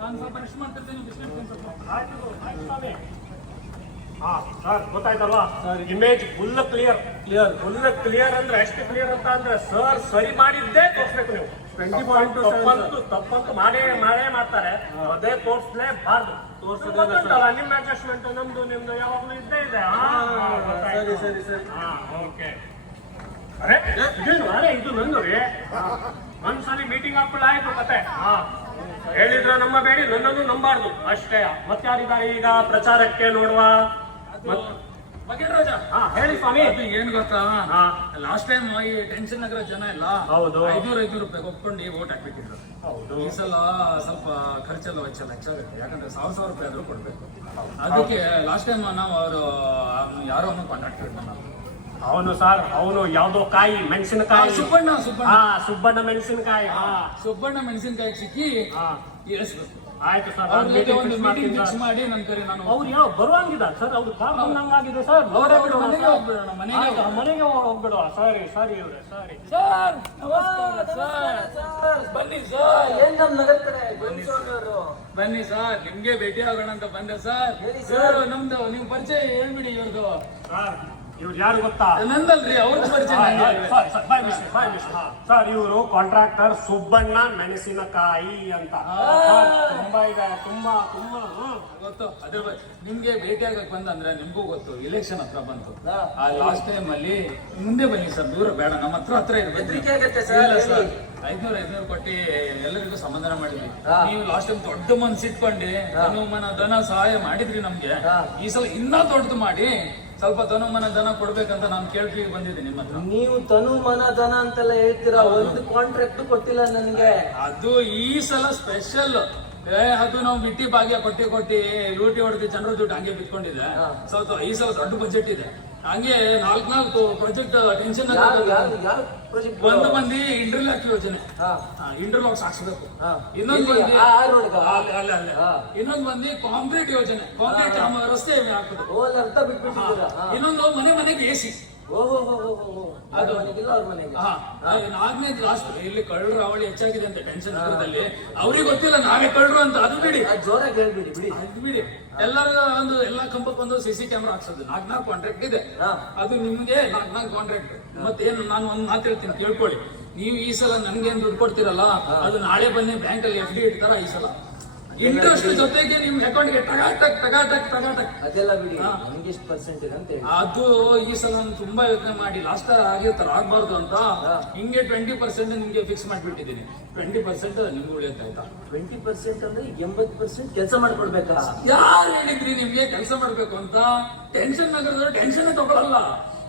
ನಾನು ಸ್ವಲ್ಪ ರೆಸ್ಟ್ ಮಾಡ್ತಿರ್ತೀನಿ, ಬಿಸ್ಕೆಟ್ ತಿನ್ಸಪ್ಪ. ಆಯ್ತು ಸ್ವಾಮಿ. ಹಾ ಸರ್ ಗೊತ್ತಾಯ್ತಲ್ವಾ ಸರ್, ಇಮೇಜ್ ಫುಲ್ ಕ್ಲಿಯರ್ ಅಂದ್ರೆ ಎಷ್ಟು ಕ್ಲಿಯರ್ ಅಂತ ಅಂದ್ರೆ ಸರ್ ಸರಿ ಮಾಡಿದ್ದೇ ತೋರಿಸ್ಬೇಕು ನೀವು. ತಪ್ಪಂತೂ ಮಾಡೇ ಮಾಡ್ತಾರೆ, ಅದೇ ತೋರಿಸ್ಲೇಬಾರ್ದು. ತೋರಿಸೋದಲ್ಲ ನಿಮ್ಮ ಅಡ್ಜಸ್ಟ್ಮೆಂಟ್ ನಿಮ್ದು ಯಾವಾಗಲೂ ಇದ್ದೇ ಇದೆ. ಸರಿ. ಓಕೆ. ಅರೆ ಇದು ನಂದು ರೀ. ಒಂದ್ಸಲಿ ಮೀಟಿಂಗ್ ಹಾಕ್ಬಿಟ್ಟು ಆಯ್ತು ಕತೆ. ಹೇಳಿದ್ರ ನಂಬಬೇಡಿ, ನನ್ನನ್ನು ನಂಬಾರ್ದು ಅಷ್ಟೇ. ಮತ್ತಾರಿದ್ದಾರೆ ಈಗ ಪ್ರಚಾರಕ್ಕೆ ನೋಡುವ? ಬಗೆರಾಜ, ಹೇಳಿ ಸ್ವಾಮಿ. ಅದು ಏನ್ ಗೊತ್ತಾ, ಲಾಸ್ಟ್ ಟೈಮ್ ಈ ಟೆನ್ಷನ್ ನಗರ ಜನ ಎಲ್ಲ ಹೌದು 500 ರೂಪಾಯಿ ಒಪ್ಕೊಂಡು ವೋಟ್ ಹಾಕ್ಬಿಟ್ಟಿದ್ರು. ಈ ಸಲ ಸ್ವಲ್ಪ ಖರ್ಚೆಲ್ಲ ವೆಚ್ಚೆಲ್ಲ ಹೆಚ್ಚಾಗುತ್ತೆ, ಯಾಕಂದ್ರೆ 1,000 ರೂಪಾಯಿ ಆದ್ರೂ ಕೊಡ್ಬೇಕು. ಅದಕ್ಕೆ ಲಾಸ್ಟ್ ಟೈಮ್ ನಾವು ಅವರು ಯಾರೋ ಅವನು ಕಾಂಟ್ಯಾಕ್ಟ್ ಮಾಡಿದ್ದೆ ನಾವು. ಅವನು ಸರ್, ಅವನು ಯಾವ್ದೋ ಕಾಯಿ ಮೆಣಸಿನಕಾಯಿ, ಸುಬ್ಬಣ್ಣ ಮೆಣಸಿನಕಾಯಿ, ಸುಬ್ಬಣ್ಣ ಮೆಣಸಿನಕಾಯಿ ಸಿಕ್ಕಿ ಇಳಿಸ್ಬೇಕು. ಆಯ್ತು ಸರ್, ಒಂದು ಮೀಟಿಂಗ್ ಫಿಕ್ಸ್ ಮಾಡಿ ನನ್ನ ಕರೆ. ನಾನು ಅವ್ರು ಯಾವ ಬರುವಂಗಿದ ಸರ್, ಅವ್ರು ಕಾರ್ ಬಂದಂಗಾಗಿದೆ ಸರ್. ಮನೆಗೆ ಹೋಗ್ಬಿಡೋಣ, ಮನೆಗೆ ಹೋಗ್ಬಿಡುವ. ಸರಿ ಇವ್ರೆ, ಸರಿ ಸರ್. ನಮಸ್ಕಾರ ಸರ್, ಬನ್ನಿ ಸರ್. ಬನ್ನಿ ಸರ್, ನಿಮ್ಗೆ ಭೇಟಿ ಆಗೋಣ ಅಂತ ಬಂದೆ ಸರ್. ಸರ್ ನಮ್ದು ನಿಮ್ ಪರಿಚಯ ಹೇಳ್ಬಿಡಿ ಇವ್ರದ್ದು. ಸರ್ ಇವ್ರು ಯಾರು ಗೊತ್ತಾ? ನಂದಲ್ರಿ, ಅವ್ರ ಪರಿಚಯ. ಸರ್ ಇವರು ಕಾಂಟ್ರಾಕ್ಟರ್ ಸುಬ್ಬಣ್ಣ ಮೆಣಸಿನಕಾಯಿ ಅಂತ. ತುಂಬಾ ಇದೆ, ತುಂಬಾ ಗೊತ್ತು. ಅದ್ರ ನಿಮ್ಗೆ ಭೇಟಿ ಆಗಕ್ ಬಂದಂದ್ರೆ ನಿಮ್ಗೂ ಗೊತ್ತು, ಇಲೆಕ್ಷನ್ ಹತ್ರ ಬಂತು. ಆ ಲಾಸ್ಟ್ ಟೈಮ್ ಅಲ್ಲಿ ಮುಂದೆ ಬನ್ನಿ ಸರ್, ದೂರ ಬೇಡ, ನಮ್ಮ ಹತ್ರ ಸರ್. 500 ಕೊಟ್ಟಿ ಎಲ್ಲರಿಗೂ ಸಮಾಧಾನ ಮಾಡಿದ್ವಿ. ನೀವು ಲಾಸ್ಟ್ ಟೈಮ್ ದೊಡ್ಡ ಮನ್ಸಿಟ್ಕೊಂಡು ಧನ ಸಹಾಯ ಮಾಡಿದ್ರಿ ನಮ್ಗೆ. ಈ ಸಲ ಇನ್ನೂ ದೊಡ್ಡದು ಮಾಡಿ ಸ್ವಲ್ಪ ತನುಮನ ಧನ ಕೊಡ್ಬೇಕಂತ ನಾನು ಕೇಳ್ತೀವಿ ಬಂದಿದ್ದೀನಿ ನಿಮ್ಮ ಹತ್ರ. ನೀವು ತನುಮನ ಧನ ಅಂತೆಲ್ಲ ಹೇಳ್ತೀರಾ, ಒಂದು ಕಾಂಟ್ರಾಕ್ಟ್ ಕೊಟ್ಟಿಲ್ಲ ನನಗೆ. ಅದು ಈ ಸಲ ಸ್ಪೆಷಲ್. ಅದು ನಾವು ಬಿಟ್ಟಿ ಭಾಗ್ಯ ಕೊಟ್ಟಿ ಲೂಟಿ ಹೊಡೆದು ಜನರ ದುಡ್ಡು ಹಂಗೆ ಬಿತ್ಕೊಂಡಿದೆ. ಸ್ವಲ್ಪ ಈ ಸಲ ದೊಡ್ಡ ಬಜೆಟ್ ಇದೆ. ಹಂಗೆ 4 ಪ್ರಾಜೆಕ್ಟ್ ಟೆನ್ಷನ್. ಒಂದು ಮಂದಿ ಇಂಟರ್ಲಾಕ್ ಯೋಜನೆ, ಇಂಟರ್ಲಾಕ್ಸ್ ಹಾಕ್ಸ್ಬೇಕು. ಇನ್ನೊಂದು ಮಂದಿ ಇನ್ನೊಂದು ಮಂದಿ ಕಾಂಕ್ರೀಟ್ ಯೋಜನೆ, ಕಾಂಕ್ರೀಟ್ ರಸ್ತೆ ಹಾಕೋದು. ಇನ್ನೊಂದು ಮನೆಗೆ AC. ಅದು ಅವ್ರ ಮನೆಗೆ. 4ನೇದು ಲಾಸ್ಟ್. ಇಲ್ಲಿ ಕಳ್ಳರು ಅವಳಿ ಹೆಚ್ಚಾಗಿದೆ ಅಂತ ಟೆನ್ಷನ್ ನಗರದಲ್ಲಿ. ಅವ್ರಿಗೆ ಗೊತ್ತಿಲ್ಲ ನಾವೇ ಕಳ್ಳರು ಅಂತ. ಅದು ಬಿಡಿ, ಜೋರಾಗಿ ಹೇಳ್ಬಿಡಿ ಬಿಡಿ. ಅದು ಬಿಡಿ. ಎಲ್ಲರಿಗೂ ಒಂದು ಎಲ್ಲ ಕಂಪಕ್ಕೆ ಒಂದು CC ಕ್ಯಾಮ್ರಾ ಹಾಕ್ಸೋದು. 4 ಕಾಂಟ್ರಾಕ್ಟ್ ಇದೆ. ಅದು ನಿಮ್ಗೆ 4 ಕಾಂಟ್ರಾಕ್ಟ್. ಮತ್ತೇನು ನಾನು ಒಂದು ಮಾತು ಹೇಳ್ತೀನಿ, ಕೇಳ್ಕೊಳ್ಳಿ. ನೀವು ಈ ಸಲ ನನ್ಗೇನ್ ದುಡ್ಡು ಕೊಡ್ತೀರಲ್ಲ, ಅದು ನಾಳೆ ಬನ್ನಿ ಬ್ಯಾಂಕಲ್ಲಿ FD ಇಡ್ತಾರ. ಈ ಸಲ ಇಂಟ್ರೆಸ್ಟ್ ಜೊತೆಗೆ ನಿಮ್ ಅಕೌಂಟ್ಗೆ ಟಗಾಟಕ್. ಅದೆಲ್ಲ ಬಿಡಿ, ನಮ್ಗೆ ಎಷ್ಟು ಪರ್ಸೆಂಟ್ ಇದೆ ಅಂತ ಹೇಳಿ. ಅದು ಈ ಸಲ ನಾನು ತುಂಬಾ ಯೋಚನೆ ಮಾಡಿ ಲಾಸ್ಟ್ ಆಗಿರ್ತಾರ ಆಗ್ಬಾರ್ದು ಅಂತ ಹಿಂಗೆ 20% ನಿಮ್ಗೆ ಫಿಕ್ಸ್ ಮಾಡ್ಬಿಟ್ಟಿದ್ದೀನಿ. 20% ನಿಮ್ಗೆ ಉಳಿಯುತ್ತಾಯ್ತಾ? 20% ಅಂದ್ರೆ 80% ಕೆಲಸ ಮಾಡ್ಕೊಡ್ಬೇಕಾ? ಯಾರು ಹೇಳಿದ್ರಿ ನಿಮ್ಗೆ ಕೆಲಸ ಮಾಡ್ಬೇಕು ಅಂತ? ಟೆನ್ಷನ್ ನಗರದವ್ರು ಟೆನ್ಷನ್ ತಗೊಳಲ್ಲ.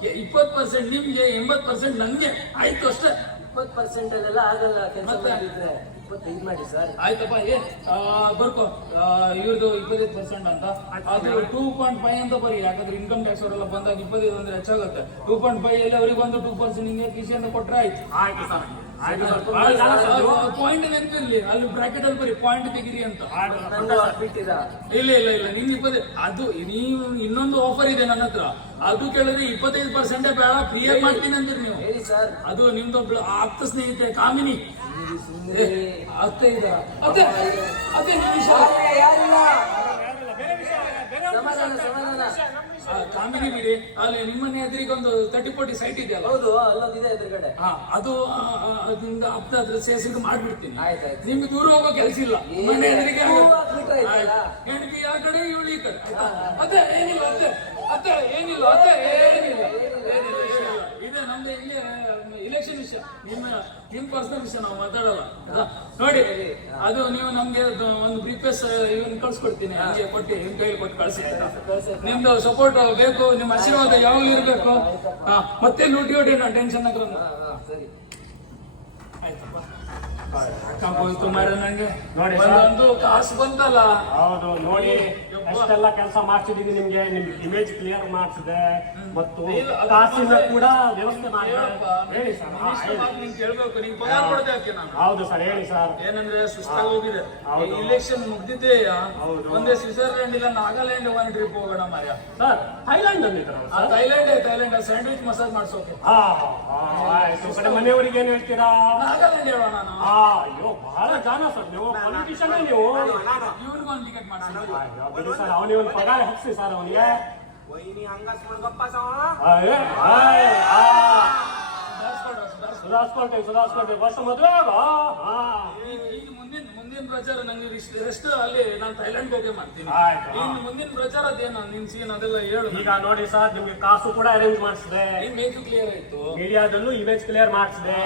20% ನಿಮ್ಗೆ, 80% ನನ್ಗೆ. ಆಯ್ತು ಅಷ್ಟೇ. 20% ಅಲ್ಲೆಲ್ಲ ಆಗಲ್ಲ ಕೆಲಸ ಮಾಡಿದ್ರೆ. 25 ಮಾಡಿ ಸರ್. ಆಯ್ತಪ್ಪ, ಬರ್ಕೋ. ಇವ್ರದ್ದು 25% ಅಂತ. ಅದು 2.5 ಅಂತ ಬರೀ, ಯಾಕಂದ್ರೆ ಇನ್ಕಮ್ ಟ್ಯಾಕ್ಸ್ ಅವರೆಲ್ಲ ಬಂದಾಗ 25 ಅಂದ್ರೆ ಹೆಚ್ಚಾಗುತ್ತೆ. 2.5 ಎಲ್ಲ ಅವ್ರಿಗೆ ಒಂದು 2% ನಿಂಗೆ ಕಿಶಿಯಿಂದ ಕೊಟ್ರೆ ಆಯ್ತು. ಆಯ್ತು ಸರ್. ಪಾಯಿಂಟ್ ನೆನಪಿರ್ಲಿ, ಅಲ್ಲಿ ಬ್ರಾಕೆಟ್ ಅಲ್ಲಿ ಬರೀ ಪಾಯಿಂಟ್ ತೆಗಿರಿ ಅಂತ. ಇಲ್ಲ ನಿನ್ 20. ಅದು ನೀವು ಇನ್ನೊಂದು ಆಫರ್ ಇದೆ ನನ್ನ ಹತ್ರ. ಅದು ಕೇಳಿದ್ರೆ 25% ಬೇಡ, ಫ್ರೀಯಾಗಿ ಮಾಡ್ತೀನಿ ಅಂದ್ರಿ ನೀವು. ಅದು ನಿಮ್ದೊಬ್ಳು ಆಪ್ತ ಸ್ನೇಹಿತೆ ಕಾಮಿನಿ. ಅತ್ತೆ ಇದೆ, ಅತ್ತೆ ಕಾಮಿನಿ ಬಿಡಿ. ಅಲ್ಲಿ ನಿಮ್ಮನೆ ಎದುರಿಗೆ ಒಂದು 30-40 ಸೈಟ್ ಇದೆಯಲ್ಲ? ಹೌದು, ಅಲ್ಲೊಂದಿದೆ ಎದುರುಗಡೆ. ಅದು ಅದ್ರಿಂದ ಅಪ್ಪ ಅದ್ರ ಸೇರ್ಸಿದ್ದು ಮಾಡ್ಬಿಡ್ತೀನಿ. ನಿಮ್ಗೆ ದೂರ ಹೋಗೋ ಕೆಲಸ ಇಲ್ಲ. ಮನೆ ಎದುರಿಗೆ ಹೆಂಡತಿ ಆ ಕಡೆ, ಇವಳು ಈ ಕಡೆ. ಅದೇ ಏನಿಲ್ಲ, ಅತ್ತೆ ಏನಿಲ್ಲ. ಇದೆ ನಮ್ದು ಇಲ್ಲಿ ಇಲೆಕ್ಷನ್ ವಿಷಯ, ನಿಮ್ ಪರ್ಸನಲ್ ವಿಷಯ ನಾವು ಮಾತಾಡಲ್ಲ. ನೋಡಿ, ಅದು ನೀವು ನಮ್ಗೆ ಒಂದು ಬ್ರೀಫ್ಕೇಸ್ ಇವನ್ ಕಳ್ಸಿಕೊಡ್ತೀನಿ. ಹಂಗೆ ಕೊಟ್ಟು ನಿಮ್ ಕೈಲಿ ಕೊಟ್ಟು ಕಳ್ಸಿ. ನಿಮ್ದು ಸಪೋರ್ಟ್ ಬೇಕು, ನಿಮ್ಮ ಆಶೀರ್ವಾದ ಯಾವಾಗ ಇರ್ಬೇಕು. ಮತ್ತೆ ಲೂಟಿ ನಾನು ಟೆನ್ಷನ್ ಸರಿ. ಸಾಕಾಗೋಯ್ತು ಮಾರ್ರೆ ನಂಗೆ. ನೋಡಿ ಒಂದೊಂದು ಕಾಸು ಬಂತಲ್ಲ. ಹೌದು ನೋಡಿ, ಅಷ್ಟೆಲ್ಲ ಕೆಲಸ ಮಾಡ್ಸಿದೀನಿ ನಿಮ್ಗೆ, ನಿಮ್ ಇಮೇಜ್ ಕ್ಲಿಯರ್ ಮಾಡಿಸಿದೆ ಮತ್ತು ಕಾಸಿನ ಕೂಡ ವ್ಯವಸ್ಥೆ ಮಾಡಿದೆ. ಹೇಳಿ ಸರ್. ನೀನ್ ಕೇಳ್ಬೇಕು, ನೀನ್ ಪಗಾರ ಕೊಡದೆ ಹಾಕಿ ನಾನು. ಹೌದು ಸರ್, ಹೇಳಿ ಸರ್. ಏನಂದ್ರೆ ಸುಸ್ತಾಗಿ ಹೋಗಿದೆ. ಇಲೆಕ್ಷನ್ ಮುಗ್ದಿದ್ದೇಯಾ, ಒಂದೇ ಸ್ವಿಟ್ಜರ್ಲ್ಯಾಂಡ್ ಇಲ್ಲ ನಾಗಾಲ್ಯಾಂಡ್ ಒಂದು ಟ್ರಿಪ್ ಹೋಗೋಣ ಮಾರ್ಯ. ಸರ್ ಥೈಲ್ಯಾಂಡ್ ಅಂದಿದ್ರಲ್ಲ ಥೈಲ್ಯಾಂಡ್ ಸ್ಯಾಂಡ್ವಿಚ್ ಮಸಾಜ್ ಮಾಡ್ಸೋಕೆ. ಆಯ್ತು. ಕಡೆ ಮನೆಯವರಿಗೆ ಏನ್ ಹೇಳ್ತೀರಾ? ನಾಗಾಲ್ಯಾಂಡ್ ಹೇಳೋಣ ನಾನು. ಅಯ್ಯೋ ಬಹಳ ಜಾನ ಸರ್ ನೀವು, ಪೊಲಿಟಿಷಿಯನ್ ನೀವು. ಇವ್ರಿಗೊಂದು ಟಿಕೆಟ್ ಮಾಡ್ಸಿ ಸರ್ ಅವನಿಗೆ ಒಂದು ಪಗಾರ ಹೆಚ್ಚಿ ಸರ್ ಅವನಿಗೆ. ಸುಧಾರಿಸ್ಕೊಳ್ತೇವೆ ವರ್ಷ ಮದುವೆ ಈಗ ಮುಂದಿನ ಪ್ರಚಾರ ನಂಗೆ ರೆಸ್ಟ್ ಅಲ್ಲಿ ನಾನು ಥೈಲ್ಯಾಂಡ್ ಹೋಗಿ ಮಾಡ್ತೀನಿ. ಇನ್ನು ಮುಂದಿನ ಪ್ರಚಾರ ಅದೇನು ನಿನ್ ಸೀನ್ ಅದೆಲ್ಲ ಹೇಳು. ಈಗ ನೋಡಿ ಸರ್, ನಿಮ್ಗೆ ಕಾಸು ಕೂಡ ಅರೇಂಜ್ ಮಾಡಿಸಿದೆ, ಇಮೇಜ್ ಕ್ಲಿಯರ್ ಆಯ್ತು, ಮೀಡಿಯಾದಲ್ಲೂ ಇಮೇಜ್ ಕ್ಲಿಯರ್ ಮಾಡಿಸಿದೆ.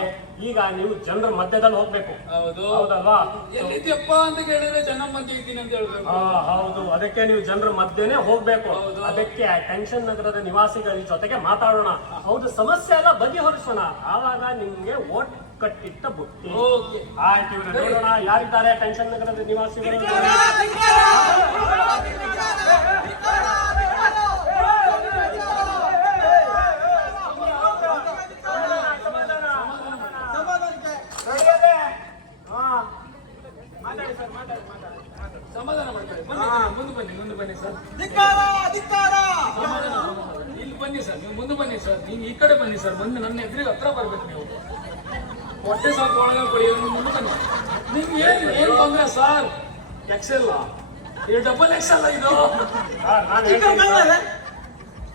ಈಗ ನೀವು ಜನರ ಮಧ್ಯದಲ್ಲಿ ಹೋಗ್ಬೇಕು. ಹೌದು ಹೌದಲ್ವಾ? ಎಲ್ಲಿದ್ಯಪ್ಪ ಅಂತ ಕೇಳಿದ್ರೆ ಜನ ಮಧ್ಯೆ ಇದ್ದೀನಿ ಅಂತ ಹೇಳ್ಬೇಕು. ಹೌದು, ಅದಕ್ಕೆ ನೀವು ಜನರ ಮಧ್ಯೆನೆ ಹೋಗ್ಬೇಕು. ಅದಕ್ಕೆ ಟೆನ್ಷನ್ ನಗರದ ನಿವಾಸಿಗಳ ಜೊತೆಗೆ ಮಾತಾಡೋಣ. ಹೌದು, ಸಮಸ್ಯೆ ಎಲ್ಲ ಬಗೆಹರಿಸೋಣ. ಆವಾಗ ನಿಮ್ಗೆ ವೋಟ್ ಕಟ್ಟಿಟ್ಟ ಬುತ್ತಿ. ಆಯ್ತು, ಇವ್ರು ನೋಡೋಣ ಯಾರಿದ್ದಾರೆ ಟೆನ್ಷನ್ ನಗರದ ನಿವಾಸಿಗಳು. ಸಮಾಧಾನ ಮಾಡ್ಕೊಳ್ಳಿ. ಮುಂದೆ ಬನ್ನಿ ಸರ್. ಇಲ್ಲಿ ಬನ್ನಿ ಸರ್, ನೀವು ಮುಂದೆ ಬನ್ನಿ ಸರ್. ನೀವು ಈ ಕಡೆ ಬನ್ನಿ ಸರ್. ಬಂದು ನನ್ನ ಎದುರಿಗೆ ಹತ್ರ ಬರ್ಬೇಕು ನೀವು. ಹೊಟ್ಟೆ ಸ್ವಲ್ಪ ಒಳಗೆ ಮುಂದೆ ಬನ್ನಿ. ನಿಮ್ಗೆ ಏನ್ ತೊಂದ್ರೆ ಸರ್? ಎಕ್ಸೆಲ್ ಡಬಲ್ ಎಕ್ಸೆಲ್ ಇದು.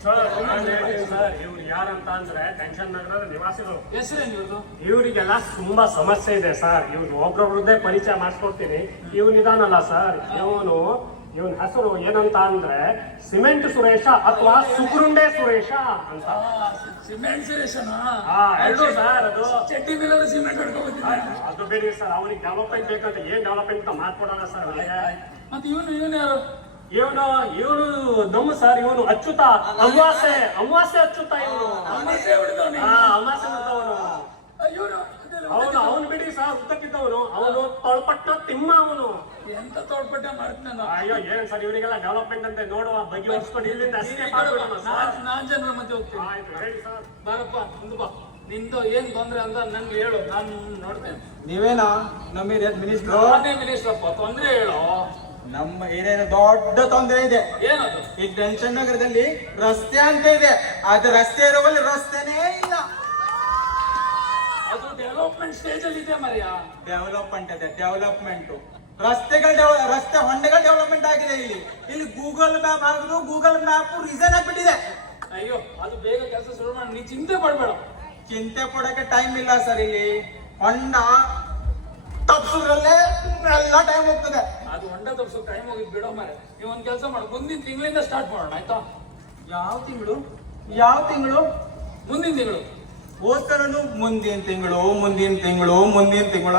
ಸರ್, ಇವ್ರು ಯಾರಂತ ಅಂದ್ರೆ ಟೆನ್ಷನ್ ನಗರದ ನಿವಾಸಿಗಳು. ಹೆಸರೇನು ಇವ್ರದ್ದು? ಇವರಿಗೆಲ್ಲ ತುಂಬಾ ಸಮಸ್ಯೆ ಇದೆ ಸರ್. ಇವ್ರು ಒಬ್ರೊಬ್ರದ್ದೇ ಪರಿಚಯ ಮಾಡಿಸ್ಕೊಡ್ತೀನಿ. ಇವನ್ ಇದಾನಲ್ಲ ಸರ್, ಇವನ್ ಹೆಸರು ಏನಂತ ಅಂದ್ರೆ ಸಿಮೆಂಟ್ ಸುರೇಶ ಅಥವಾ ಸುಗುರುಂಡೆ ಸುರೇಶ ಅಂತ. ಸಿಮೆಂಟ್ ಸುರೇಶನ? ಸರ್ ಅದು ಚಟ್ಟಿ ಮೇಲೆ ಸಿಮೆಂಟ್ ಹೊಡ್ಕೊಂಡ್ಬಂದಿದ್ದೆ. ಅದು ಬೇಡಿ ಸರ್. ಅವನಿಗೆ ಡೆವಲಪ್ಮೆಂಟ್ ಬೇಕಂತ ಏನ್ ಡೆವಲಪ್ಮೆಂಟ್ ಅಂತ ಮಾಡ್ಕೊಡೋಣ ಸರ್ ಅವನಿಗೆ. ಮತ್ತೆ ಇವನು ಯಾರು? ಇವನು ನಮ್ಮ ಸರ್, ಇವನು ಅಚ್ಚುತ ಅಮಾವಾಸ್ಯೆ ಅಚ್ಚುತ. ಇವನು ಅಮಾವಾಸ್ಯೆ ಹೊಡೆದವನು. ಹೌದು, ಅವನು ಬಿಡಿ ಸರ್, ಉದ್ದಕ್ಕಿದ್ದವನು. ಅವನು ತೊಳ್ಪಟ್ಟ ತಿಮ್ಮ. ಅವನು ಎಂತ ತೊಳ್ಪಟ್ಟ ಮಾಡ್ತಾನ? ಅಯ್ಯೋ ಏನ್ ಸರ್, ಇವರಿಗೆಲ್ಲ ಡೆವಲಪ್ಮೆಂಟ್ ಅಂತ ನೋಡುವ ಬಗ್ಗೆ ಹೊರ್ಸ್ಕೊಂಡು ಇಲ್ಲಿಂದ ನಾನ್ ಜನರ ಮಧ್ಯೆ ಹೋಗ್ತೀನಿ. ಆಯ್ತು, ಹೇಳಿ ಸರ್. ಬಾರಪ್ಪ, ಮುಂದೆ ಬಾ. ನಿಂದು ಏನ್ ತೊಂದ್ರೆ ಅಂತ ನನ್ಗೆ ಹೇಳು, ನಾನು ನೋಡ್ತೇನೆ. ನೀವೇನಾ ನಮ್ಮ ಏರಿಯಾದ ಮಿನಿಸ್ಟ್ರು? ನಾನೇ ಮಿನಿಸ್ಟ್ರಪ್ಪ, ತೊಂದ್ರೆ ಹೇಳು. ನಮ್ಮ ಏರಿಯಾದ ದೊಡ್ಡ ತೊಂದರೆ ಇದೆ. ಏನದು? ಈ ಟೆನ್ಷನ್ ನಗರದಲ್ಲಿ ರಸ್ತೆ ಅಂತ ಇದೆ, ಅದು ರಸ್ತೆ ಇರುವಲ್ಲಿ ರಸ್ತೆನೇ ಇಲ್ಲ. ಅದು ಡೆವಲಪ್ಮೆಂಟ್ ಸ್ಟೇಜ್ ಅಲ್ಲಿ ಇದೆ ಮರ್ಯ. ಡೆವಲಪ್ಮೆಂಟ್ ಇದೆ, ಡೆವಲಪ್ಮೆಂಟ್. ರಸ್ತೆ ಹೊಂಡೆಗಳ ಡೆವಲಪ್ಮೆಂಟ್ ಆಗಿದೆ. ಇಲ್ಲಿ ಗೂಗಲ್ ಮ್ಯಾಪ್ ಆಗಿದ್ರು, ಗೂಗಲ್ ಮ್ಯಾಪ್ ರೀಸನ್ ಆಗ್ಬಿಟ್ಟಿದೆ. ಅಯ್ಯೋ, ಅದು ಬೇಗ ಕೆಲಸ ಶುರು ಮಾಡಿ, ನೀ ಚಿಂತೆ ಪಡ್ಬೇಡ. ಚಿಂತೆ ಪಡಕ್ಕೆ ಟೈಮ್ ಇಲ್ಲ ಸರ್. ಇಲ್ಲಿ ಹೊಂಡ ತಪ್ಪಿಸಿದ್ರಲ್ಲೇ ಎಲ್ಲ ಟೈಮ್ ಹೋಗ್ತದೆ. ಅದು ಹೊಂಡ ತಪ್ಪಿಸೋ ಟೈಮ್ ಹೋಗಿದ್ ಬಿಡೋ ಮಾರೆ. ನೀವು ಒಂದ್ ಕೆಲಸ ಮಾಡು, ಮುಂದಿನ ತಿಂಗಳಿಂದ ಸ್ಟಾರ್ಟ್ ಮಾಡೋಣ ಆಯ್ತಾ? ಯಾವ ತಿಂಗಳು? ಮುಂದಿನ ತಿಂಗಳು. ಹೋದ್ಸರನು ಮುಂದಿನ ತಿಂಗಳು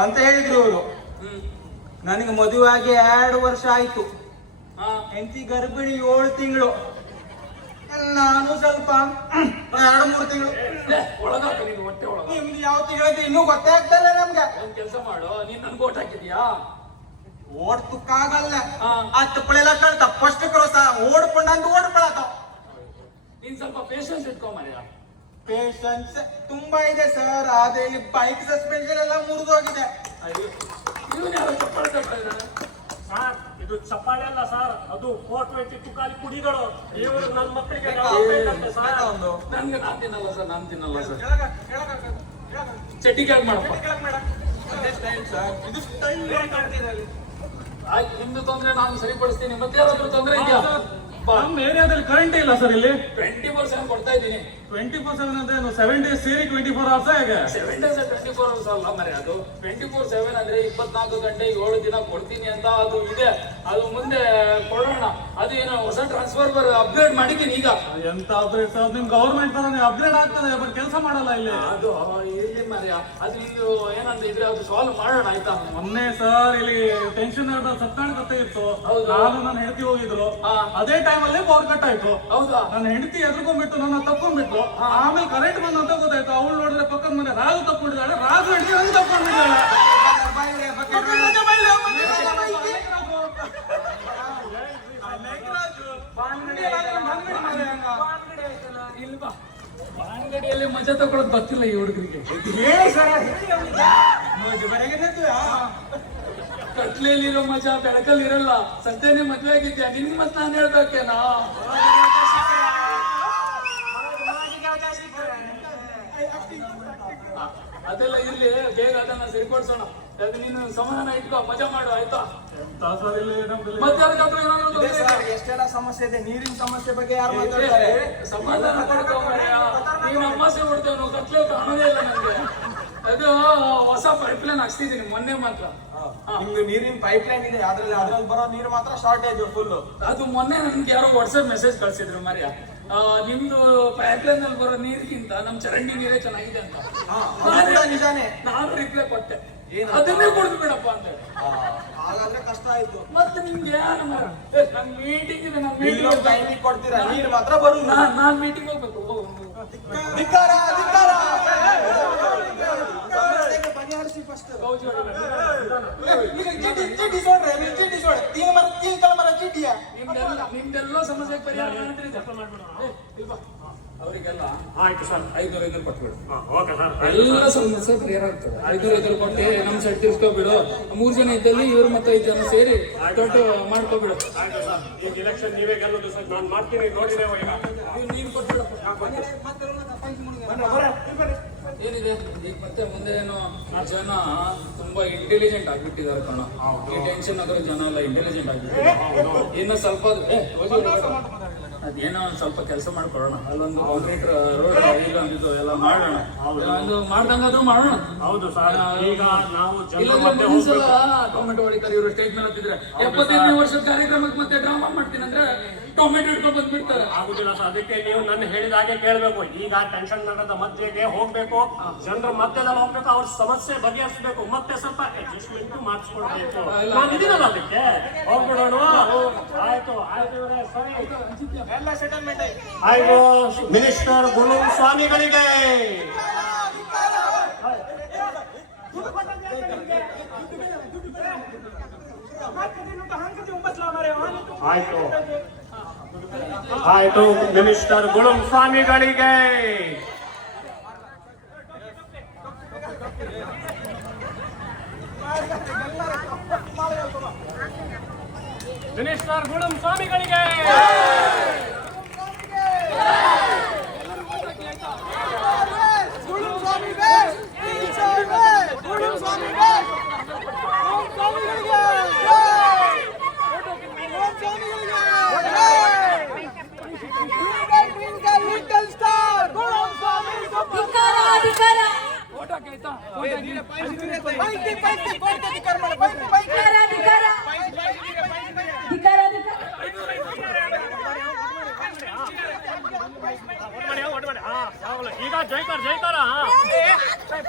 ಅಂತ ಹೇಳಿದ್ರು ಇವರು. ನನಗೆ ಮದುವೆ ಆಗಿ 2 ವರ್ಷ ಆಯ್ತು. ಹೆಂಡತಿ ಗರ್ಭಿಣಿ 7 ತಿಂಗಳು. ನಾನು ಸ್ವಲ್ಪ 2-3 ತಿಂಗಳು. ಒಳಗಾಕ ನೀನು ಹೊಟ್ಟೆ ಒಳಗ. ನಿಮ್ದು ಯಾವ ತಿಂಗಳದ್ದು ಇನ್ನೂ ಗೊತ್ತೇ ಆಗ್ತಲ್ಲ ನಮ್ಗೆ. ಒಂದ್ ಕೆಲಸ ಮಾಡು, ನೀನ್ ನನ್ಗೆ ಓಟ್ ಹಾಕಿದ್ಯಾ? ಓಡ್ ತುಕ್ಕಾಗಲ್ಲ. ಆ ತುಪ್ಪಳೆಲ್ಲ ಕಳ್ತ ಫಸ್ಟ್ ಕ್ರೋಸ ಓಡ್ಕೊಂಡಂದು ಓಡ್ಕೊಳತ್ತ. ನೀನ್ ಸ್ವಲ್ಪ ಪೇಷನ್ಸ್ ಇಟ್ಕೊ ಮಾರ್ಯ. ಪೇಷನ್ಸ್ ತುಂಬಾ ಇದೆ ಸರ್. ಆದ್ರೆ ಇಲ್ಲಿ ಬೈಕ್ ಸಸ್ಪೆನ್ಷನ್ ಎಲ್ಲ ಮುರಿದೋಗಿದೆ. ಅಯ್ಯೋ, ಇವನ್ ಯಾರೋ ಚಪ್ಪಾಳೆ ತಟ್ತಾ ಇದ್ದಾನೆ ಸರ್. ಇದು ಚಪ್ಪಾಳೆ ಅಲ್ಲ ಸರ್, ಅದು 420 ತುಕಾಲಿ ಕುಡಿಗಳು. ಇವರು ನನ್ನ ಮಕ್ಕಳಿಗೆ ಸರ್. ನನ್ಗೆ ನಾನ್ ತಿನ್ನಲ್ಲ ಸರ್. ಚಟ್ಟಿ ಕೆಳಗ್ ಮಾಡಪ್ಪ. ಆಯ್ತು, ನಿಮ್ದು ತೊಂದ್ರೆ ನಾನು ಸರಿಪಡಿಸ್ತೀನಿ. ಮತ್ತೆ ಯಾರಾದ್ರೂ ತೊಂದ್ರೆ ಇದೆಯಾ? ನಮ್ಮ ಏರಿಯಾದಲ್ಲಿ ಕರೆಂಟ್ ಇಲ್ಲ ಸರ್. ಇಲ್ಲಿ 24/7 ಕೊಡ್ತಾ ಇದ್ದೀನಿ. 24/7 ಅಂದ್ರೆ 7 days ಸೇರಿ 24 hours ಹೇಗೆ? 7 days 24 hours ಅಲ್ಲ ಮರೆ. ಅದು 24/7 ಅಂದ್ರೆ 24 ಗಂಟೆ 7 ದಿನ ಕೊಡ್ತೀನಿ ಅಂತ ಅದು ಇದೆ. ಅದು ಮುಂದೆ ಕೊಡೋಣ. ಅದು ಏನೋ ಹೊಸ ಟ್ರಾನ್ಸ್ಫಾರ್ಮರ್ ಅಪ್ಗ್ರೇಡ್ ಮಾಡಿದ್ದೀನಿ ಈಗ. ಎಂತ ಅಪ್ಗ್ರೇಡ್ ಸರ್? ನಿಮ್ ಗವರ್ಮೆಂಟ್ ಅಪ್ಗ್ರೇಡ್ ಆಗ್ತದೆ, ಬಟ್ ಕೆಲಸ ಮಾಡಲ್ಲ ಇಲ್ಲಿ. ಅದು ಇರ್ಲಿ ಮರ್ಯ. ಅದು ಇದು ಏನಂತ ಇದ್ರೆ ಅದು ಸಾಲ್ವ್ ಮಾಡೋಣ ಆಯ್ತಾ? ಮೊನ್ನೆ ಸರ್ ಇಲ್ಲಿ ಟೆನ್ಷನ್ ಸತ್ಕಾಣ ಕತ್ತೆ ಇತ್ತು. ನಾನು ನನ್ನ ಹೆಂಡತಿ ಹೋಗಿದ್ರು. ಅದೇ ಟೈಮಲ್ಲಿ ಪವರ್ ಕಟ್ ಆಯ್ತು. ಹೌದಾ? ನನ್ನ ಹೆಂಡತಿ ಎದ್ಕೊಂಡ್ಬಿಟ್ಟು ನನ್ನ ತಪ್ಕೊಂಡ್ಬಿಟ್ಟು ಆಮೇಲೆ ಕರೆಂಟ್ ಬಂದು ಅಂತ ಗೊತ್ತಾಯ್ತು. ಅವಳು ನೋಡಿದ್ರೆ ಪಕ್ಕದ ಮನೆ ರಾಗು ತಪ್ಪಿದ್ದಾಳೆ, ರಾಗು ಹೆಂಡತಿ ನಂಗೆ ತಪ್ಪಿದ್ದಾಳೆ. ಇಲ್ವಾ ಅಂಗಡಿಯಲ್ಲಿ ಮಜಾ ತಗೊಳಕ್ ಗೊತ್ತಿಲ್ಲ ಈ ಹುಡುಗರಿಗೆ. ಕಟ್ಲೆಯಲ್ಲಿರೋ ಮಜಾ ಬೆಳಕಲ್ಲಿ ಇರಲ್ಲ. ಸದ್ಯನೇ ಮದ್ವೆ ಆಗಿದ್ಯಾ, ನಿನ್ ಮತ್ ನಾನ್ ಹೇಳ್ಬೇಕೇನಾ? ಅದೆಲ್ಲ ಇರ್ಲಿ, ಬೇಗ ಅದನ್ನ ಸರಿಪಡಿಸೋಣ. ಅದು ನೀನು ಸಮಾಧಾನ ಇಟ್ಕೋ, ಮಜಾ ಮಾಡು ಆಯ್ತಾ? ಮತ್ತೆ ಅದಕ್ಕಾದ್ರೂ ಏನಾದ್ರು ತೊಂದ್ರೆ ಇದೆಯಾ? ಎಷ್ಟೆಲ್ಲ ಸಮಸ್ಯೆ ಇದೆ, ನೀರಿನ ಸಮಸ್ಯೆ ಬಗ್ಗೆ ಯಾರು ಮಾತಾಡ್ತಾರೆ? ಸಮಾಧಾನ ಮಾಡ್ಕೋ ಮಾರಾಯ. ನೀನು ಅಮಾಸೆ ಹೊಡ್ತೇವೆ, ಕಟ್ಲೆ ಕಾಣೋದೇ ಇಲ್ಲ ನಂಗೆ. ಅದು ಹೊಸ ಪೈಪ್ ಲೈನ್ ಹಾಕ್ಸಿದೀನಿ ಮೊನ್ನೆ ಮಾತ್ರ. ನಿಮ್ದು ನೀರಿನ ಪೈಪ್ ಲೈನ್ ಇದೆ, ಅದ್ರಲ್ಲಿ ಬರೋ ನೀರು ಮಾತ್ರ ಶಾರ್ಟೇಜ್ ಫುಲ್. ಅದು ಮೊನ್ನೆ ನನ್ಗೆ ಯಾರೋ ವಾಟ್ಸ್ಆಪ್ ಮೆಸೇಜ್ ಕಳ್ಸಿದ್ರು ಮಾರ್ಯ. ನಿಮ್ದು ಪೈಪ್ ಲೈನ್ ಅಲ್ಲಿ ಬರೋ ನೀರಿಗಿಂತ ನಮ್ ಚರಂಡಿ ನೀರೇ ಚೆನ್ನಾಗಿದೆ ಅಂತ. ನಿಜಾನೇ. ನಾನು ರಿಪ್ಲೈ ಕೊಟ್ಟೆ, ಅದನ್ನೇ ಕೊಡ್ದು ಬಿಡಪ್ಪ ಅಂತ. ಹಾಗಾದ್ರೆ ಕಷ್ಟ ಆಯ್ತು. ಮತ್ತೆ ನಿಮ್ಗೆ ನಮ್ ಮೀಟಿಂಗ್ ಇದೆ, ನಮ್ ಮೀಟಿಂಗ್ ಟೈಮಿಗೆ ಕೊಡ್ತೀರಾ, ನೀರು ಮಾತ್ರ ಬರುದು. ನಾನ್ ಮೀಟಿಂಗ್ ಹೋಗ್ಬೇಕು. ಧಿಕ್ಕಾರ, ಧಿಕ್ಕಾರ. ಬಗೆಹರಿಸಿ ಫಸ್ಟ್. ಚೀಟಿ ಸೋಡ್ರೆ, ಚೀಟಿ ಸೋಡ್ರೆ. ತೀನ್ ಕಲಮರ ಚೀಟಿಯ. ನಿಮ್ದೆಲ್ಲ ಸಮಸ್ಯೆಗೆ ಪರಿಹಾರ ಮಾಡಿದ್ರೆ ಅವರಿಗೆಲ್ಲ ಆಯ್ತು ಸರ್. 500 ಕೊಟ್ಬಿಡು. Okay sir. ಎಲ್ಲ ಸಮಸ್ಯೆ ಪರಿಹಾರ ಆಗ್ತದೆ. 500 ಕೊಟ್ಟೆ ನಮ್ ಸೈಡ್ ತಿರ್ಸ್ಕೊಬಿಡು. 3 ಜನ ಇದ್ದಲ್ಲಿ ಇವ್ರು ಮತ್ತೆ 5 ಜನ ಸೇರಿ ದೊಡ್ಡ ಮಾಡ್ಕೊಬಿಡು. ಆಯ್ತು ಸರ್. ಈಗ ಇಲೆಕ್ಷನ್ ನೀವೇ ಗೆಲ್ಲೋದು ಸರ್. ನಾನು ಮಾಡ್ತೀನಿ, ನೋಡಿದೇವ ಈಗ. ನೀನ್ ಕೊಟ್ಬಿಡಪ್ಪ. ಏನಿದೆ ಈಗ ಮತ್ತೆ ಮುಂದೆ ಏನೋ ಜನ ತುಂಬಾ ಇಂಟೆಲಿಜೆಂಟ್ ಆಗ್ಬಿಟ್ಟಿದ್ದಾರೆ ಕಣ. ಈ ಟೆನ್ಷನ್ ಆದ್ರೆ ಜನ ಎಲ್ಲ ಇಂಟೆಲಿಜೆಂಟ್ ಆಗ್ಬಿಟ್ಟಿದ್ದಾರೆ. ಇನ್ನು ಸ್ವಲ್ಪ ಅದೇನೋ ಒಂದ್ ಸ್ವಲ್ಪ ಕೆಲಸ ಮಾಡ್ಕೊಳ್ಳೋಣ. ಅಲ್ಲೊಂದು ಕಾಂಕ್ರೀಟ್ ರೋಡ್ ಈಗ ಅಂದಿದ್ದು ಎಲ್ಲ ಮಾಡೋಣ. ಒಂದು ಮಾಡ್ದಂಗಾದ್ರೂ ಮಾಡೋಣ. ಹೌದು ಸರ್. ಈಗ ನಾವು ಟೊಮೆಟೊ ಹೊಡಿತಾರೆ ಇವರು ಸ್ಟೇಜ್ ಮೇಲೆ ಹತ್ತಿದ್ರೆ. 75ನೇ ವರ್ಷದ ಕಾರ್ಯಕ್ರಮಕ್ಕೆ ಮತ್ತೆ ಡ್ರಾಮಾ ಮಾಡ್ತೀನಿ ಅಂದ್ರೆ ಟೊಮೆಟೊ ಹಿಡ್ಕೊಂಡು ಬಂದ್ಬಿಡ್ತಾರೆ. ಆಗುದಿಲ್ಲ ಸರ್. ಅದಕ್ಕೆ ನೀವು ನನ್ನ ಹೇಳಿದ ಹಾಗೆ ಕೇಳಬೇಕು. ಈಗ ಟೆನ್ಷನ್ ನಗರದ ಮಧ್ಯೆಗೆ ಹೋಗ್ಬೇಕು, ಜನರ ಮಧ್ಯದಲ್ಲಿ ಹೋಗ್ಬೇಕು, ಅವ್ರ ಸಮಸ್ಯೆ ಬಗೆಹರಿಸಬೇಕು, ಮತ್ತೆ ಸ್ವಲ್ಪ ಅಡ್ಜಸ್ಟ್ಮೆಂಟ್ ಮಾಡಿಸ್ಕೊಳ್ಬೇಕು. ನಾನು ಇದೀನಲ್ಲ ಅದಕ್ಕೆ. ಹೋಗ್ಬಿಡೋಣ. ಆಯ್ತು ಆಯ್ತು ಇವರೇ, ಸರಿ. ಎಲ್ಲ ಸೆಟಲ್ಮೆಂಟ್ ಆಯ್ತು. ಆಯ್ತು. ಮಿನಿಸ್ಟರ್ ಗುರು ಸ್ವಾಮಿಗಳಿಗೆ ಆಯ್ತು ಆಯ್ತು. ಮಿನಿಸ್ಟರ್ ಗುಳುಂ ಸ್ವಾಮಿಗಳಿಗೆ ಮಿನಿಸ್ಟರ್ ಗುಳುಂ ಸ್ವಾಮಿಗಳಿಗೆ ಈಗ ಜೈಕಾರ ಜೈಕಾರ. ಜೈ